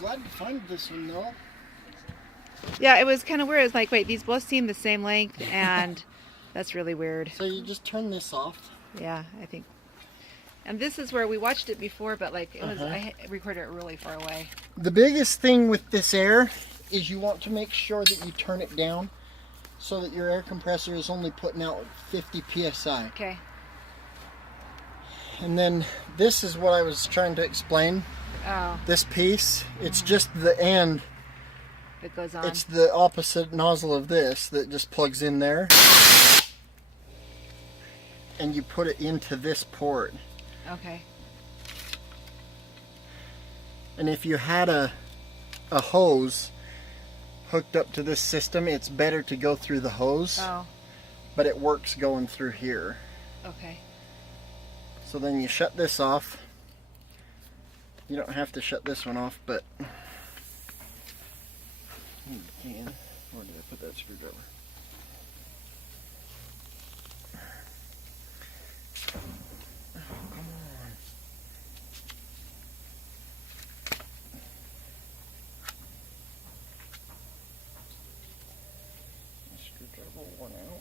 glad you found this one though. Yeah, it was kind of weird. It's like, wait, these both seem the same length, and that's really weird. So you just turn this off. Yeah, I think. And this is where we watched it before, but like it was, I recorded it really far away. The biggest thing with this air is you want to make sure that you turn it down so that your air compressor is only putting out 50 psi. Okay. And then this is what I was trying to explain. Oh. This piece, it's just the end. It goes on. It's the opposite nozzle of this that just plugs in there. And you put it into this port. Okay. And if you had a hose hooked up to this system, it's better to go through the hose. Oh. But it works going through here. Okay. So then you shut this off. You don't have to shut this one off, but you can. Where did I put that screwdriver? Oh, come on. The screwdriver went out.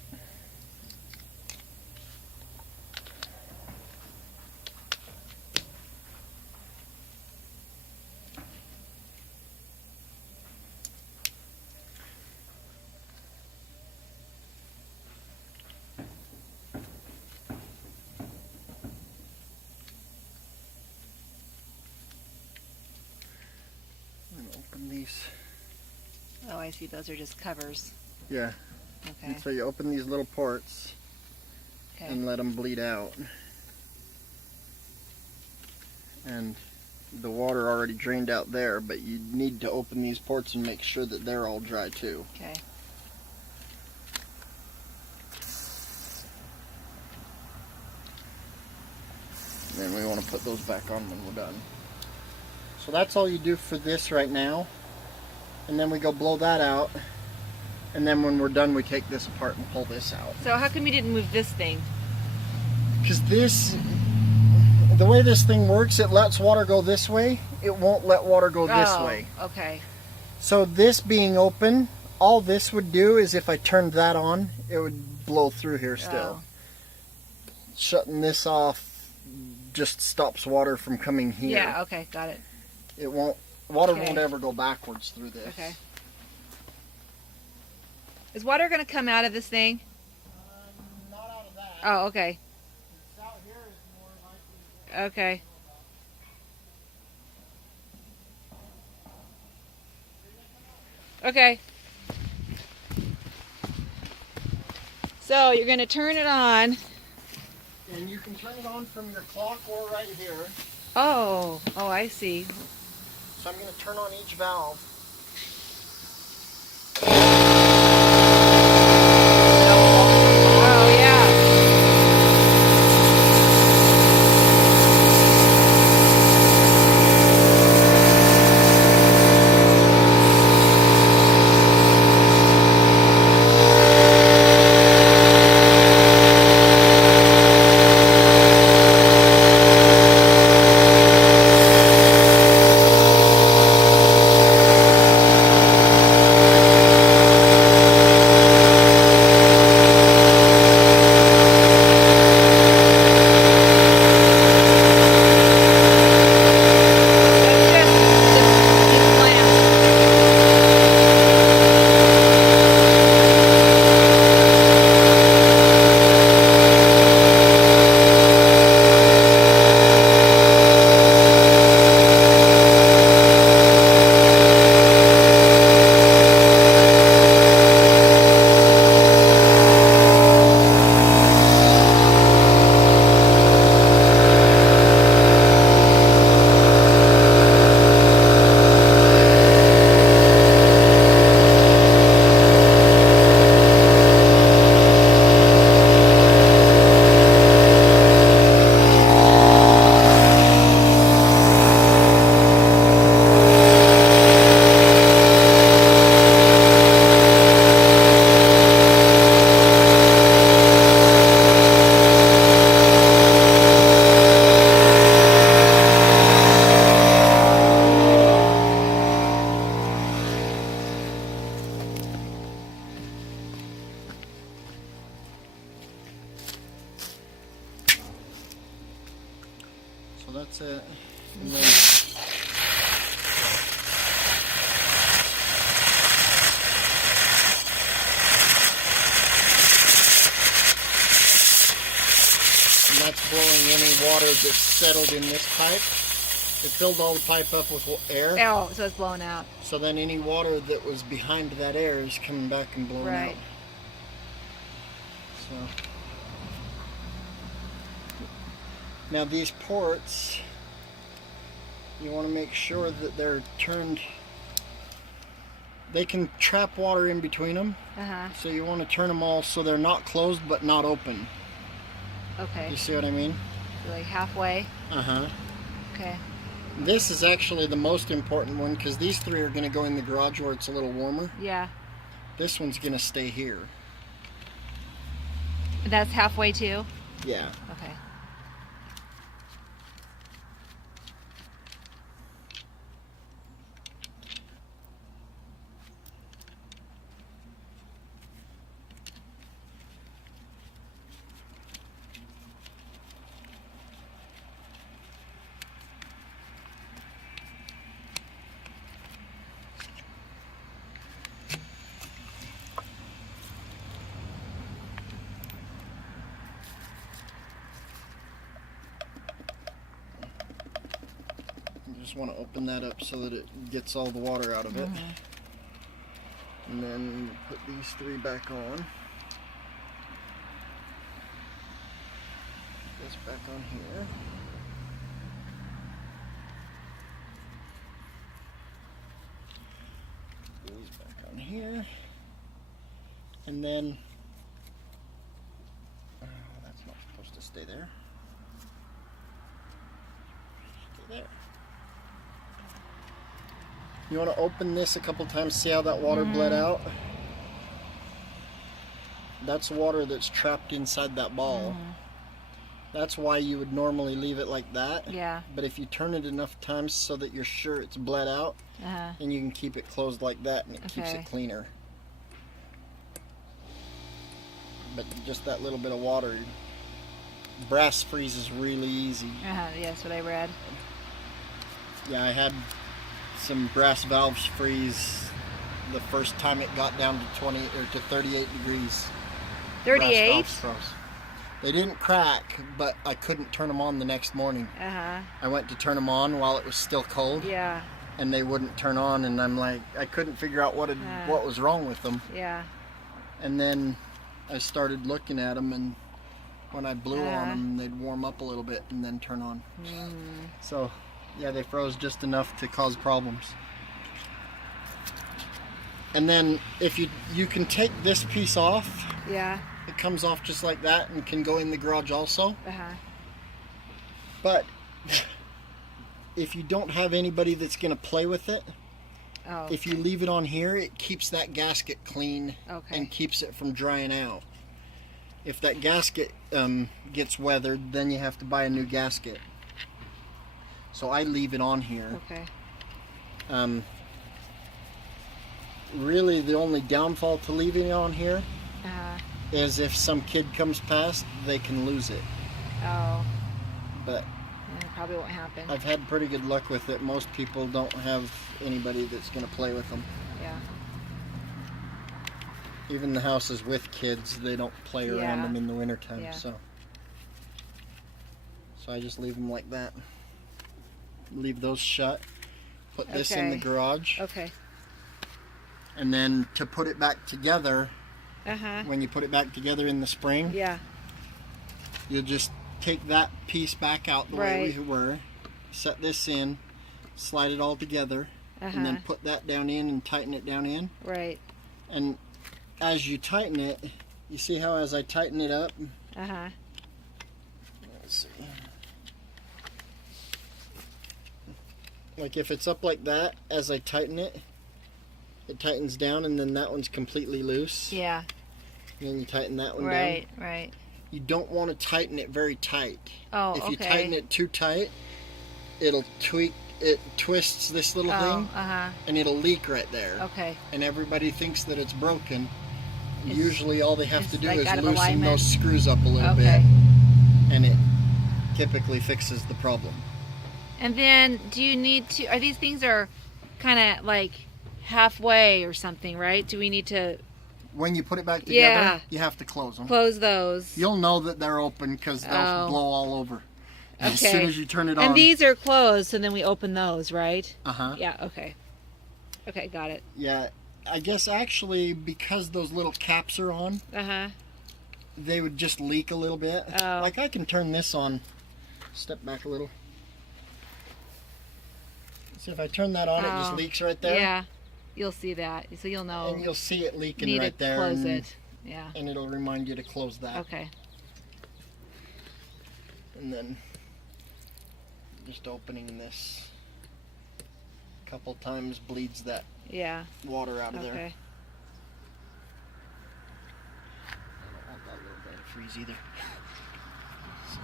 Open these. Oh, I see. Those are just covers. Yeah. Okay. And so you open these little ports and let them bleed out. And the water already drained out there, but you need to open these ports and make sure that they're all dry too. Okay. And then we want to put those back on when we're done. So that's all you do for this right now. And then we go blow that out. And then when we're done, we take this apart and pull this out. So how come you didn't move this thing? Because the way this thing works, it lets water go this way. It won't let water go this way. Okay. So this being open, all this would do is if I turned that on, it would blow through here still. Oh. Shutting this off just stops water from coming here. Yeah, okay, got it. It won't, water won't ever go backwards through this. Okay. Is water going to come out of this thing? Not out of that. Oh, okay. It's out here is more likely. Okay. Okay. So you're going to turn it on. And you can turn it on from your clock or right here. Oh, I see. So I'm going to turn on each valve. Oh, yeah. water that settled in this pipe. It filled all the pipe up with air. Oh, so it's blowing out. So then any water that was behind that air is coming back and blowing out. So now these ports, you want to make sure that they're turned. They can trap water in between them. So you want to turn them all so they're not closed but not open. Okay. You see what I mean? So like halfway. Okay. This is actually the most important one because these three are going to go in the garage where it's a little warmer. Yeah. This one's going to stay here. That's halfway too? Yeah. Okay. Just want to open that up so that it gets all the water out of it. And then put these three back on. Put this back on here. Put these back on here. And then, that's not supposed to stay there. Stay there. You want to open this a couple times, see how that water bled out? That's water that's trapped inside that ball. That's why you would normally leave it like that. Yeah. But if you turn it enough times so that you're sure it's bled out, then you can keep it closed like that and it keeps it cleaner. But just that little bit of water, brass freezes really easy. Yeah, that's what I read. Yeah, I had some brass valves freeze the first time it got down to 20 or to 38 degrees. 38? They didn't crack, but I couldn't turn them on the next morning. I went to turn them on while it was still cold. Yeah. And they wouldn't turn on, and I'm like, I couldn't figure out what was wrong with them. Yeah. And then I started looking at them, and when I blew on them, they'd warm up a little bit and then turn on. So yeah, they froze just enough to cause problems. And then if you can take this piece off. Yeah. It comes off just like that and can go in the garage also. But if you don't have anybody that's going to play with it, if you leave it on here, it keeps that gasket clean and keeps it from drying out. If that gasket gets weathered, then you have to buy a new gasket. So I leave it on here. Really, the only downfall to leaving it on here is if some kid comes past, they can lose it. But it probably won't happen. I've had pretty good luck with it. Most people don't have anybody that's going to play with them. Yeah. Even the houses with kids, they don't play around them in the wintertime. So I just leave them like that. Leave those shut. Put this in the garage. And then to put it back together, when you put it back together in the spring, you'll just take that piece back out the way we were, set this in, slide it all together, and then put that down in and tighten it down in. And as you tighten it, you see how as I tighten it up, let's see. Like if it's up like that, as I tighten it, it tightens down, and then that one's completely loose. And then you tighten that one down. You don't want to tighten it very tight. If you tighten it too tight, it'll twists this little thing, and it'll leak right there. And everybody thinks that it's broken. Usually all they have to do is loosen those screws up a little bit, and it typically fixes the problem. And then do you need to, are these things are kind of like halfway or something, right? Do we need to... When you put it back together, you have to close them. Close those. You'll know that they're open because they'll blow all over. As soon as you turn it on. And these are closed, so then we open those, right? Uh-huh. Yeah, okay. Okay, got it. Yeah, I guess actually because those little caps are on, they would just leak a little bit. Oh. Like I can turn this on. Step back a little. See if I turn that on, it just leaks right there. Yeah, you'll see that. So you'll know. And you'll see it leaking need right to there. Close and, it. Yeah. And it'll remind you to close that. Okay. And then just opening this a couple times bleeds that water out of there. Okay. I don't want that little guy to freeze either. So.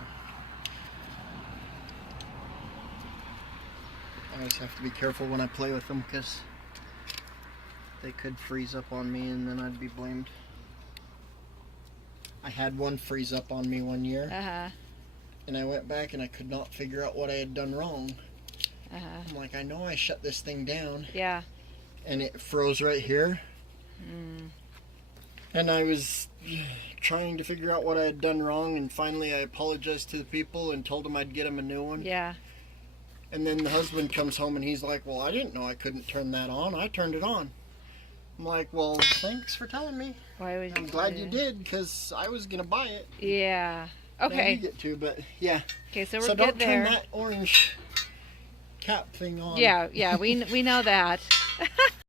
I always have to be careful when I play with them because they could freeze up on me and then I'd be blamed. I had one freeze up on me one year. And I went back and I could not figure out what I had done wrong. I'm like, I know I shut this thing down. Yeah. And it froze right here. And I was trying to figure out what I had done wrong, and finally I apologized to the people and told them I'd get them a new one. Yeah. And then the husband comes home and he's like, well, I didn't know I couldn't turn that on. I turned it on. I'm like, well, thanks for telling me. Why would I'm glad you did, because I was going to buy it. Yeah. Now Okay. you get to, but yeah. Okay, so we're So good don't there. turn that orange cap thing on. Yeah, we know that.